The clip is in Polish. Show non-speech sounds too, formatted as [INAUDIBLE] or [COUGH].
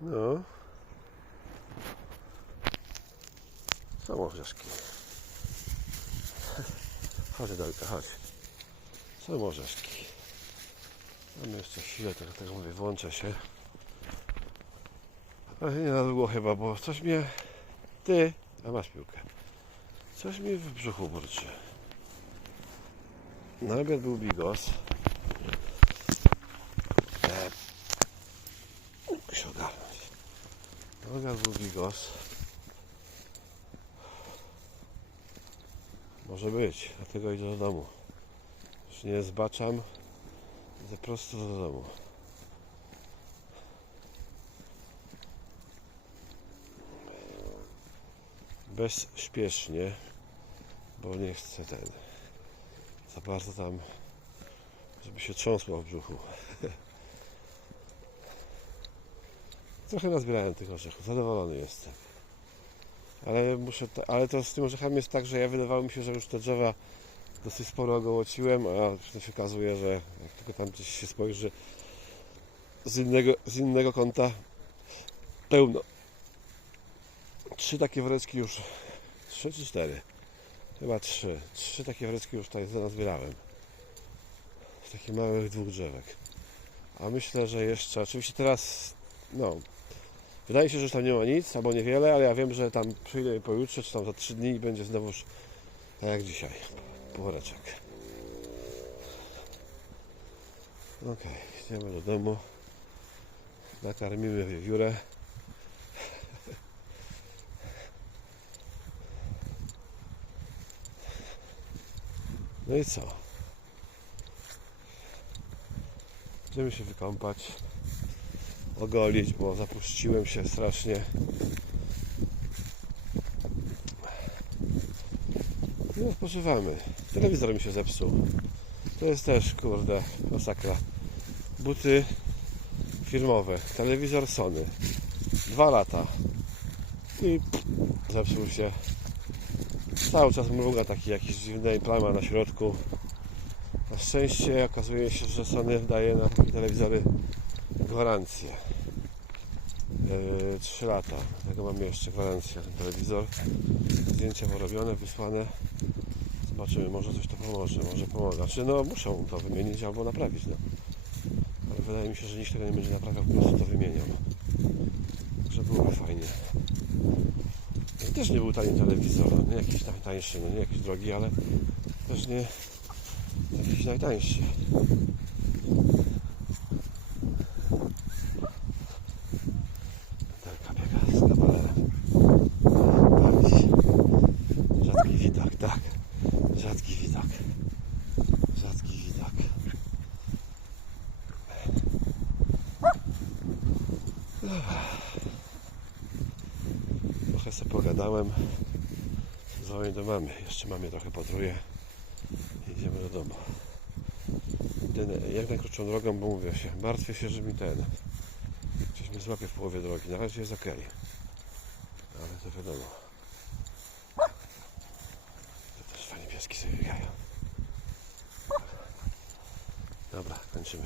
No. Są orzeszki. Chodź Dalka, chodź. Są orzeszki. Jeszcze chwilę, tak, tak mówię, włączę się. Ale nie na długo chyba, bo coś mnie... Ty, a masz piłkę. Coś mi w brzuchu burczy. Na obiad był bigos. E, Obiad był bigos. Może być, dlatego idę do domu. Już nie zbaczam. Idę prosto do domu. Bezśpiesznie, bo nie chcę ten. Za bardzo tam, żeby się trząsło w brzuchu. [LAUGHS] Trochę nazbierałem tych orzechów, zadowolony jestem. Ale muszę, te, ale to z tym orzechami jest tak, że ja wydawało mi się, że już te drzewa dosyć sporo ogołociłem, a potem się okazuje, że jak tylko tam gdzieś się spojrzy z innego, z innego kąta pełno. Trzy takie woreczki już, trzy czy cztery? Chyba trzy. Trzy takie woreczki już tutaj nazbierałem. Z takich małych dwóch drzewek. A myślę, że jeszcze, oczywiście teraz, no, wydaje się, że tam nie ma nic, albo niewiele, ale ja wiem, że tam przyjdę pojutrze, czy tam za trzy dni i będzie znowuż tak jak dzisiaj. Woreczek. Okej, idziemy do domu. Nakarmimy wiewiórę. No i co? Będziemy się wykąpać, ogolić, bo zapuściłem się strasznie. No, spoczywamy. Telewizor mi się zepsuł. To jest też, kurde, masakra. Buty firmowe. Telewizor Sony. Dwa lata. I zepsuł się. Cały czas mruga taki jakiś dziwny plama na środku. Na szczęście okazuje się, że Sony daje na telewizory gwarancję. Yy, 3 lata. Tego mamy jeszcze gwarancję ten telewizor. Zdjęcia porobione, wysłane. Zobaczymy, może coś to pomoże, może pomaga. Czy no muszą to wymienić albo naprawić, no. Ale wydaje mi się, że nikt tego nie będzie naprawiał, po prostu to wymienią. Że byłoby fajnie. I też nie był tani telewizor, no, nie jakiś tańszy, no nie jakiś drogi, ale też nie jakiś najtańszy. Telka biega z kawalerem. Bawi się. Rzadki widok, tak. Widok. Rzadki widok. Trochę sobie pogadałem. Dzwonię do mamy. Jeszcze mamie trochę potruję. Idziemy do domu. Jak najkrótszą drogą, bo mówię się, martwię się, że mi ten coś mnie złapie w połowie drogi. Na razie jest ok. Ale to wiadomo. To też fajnie pieski sobie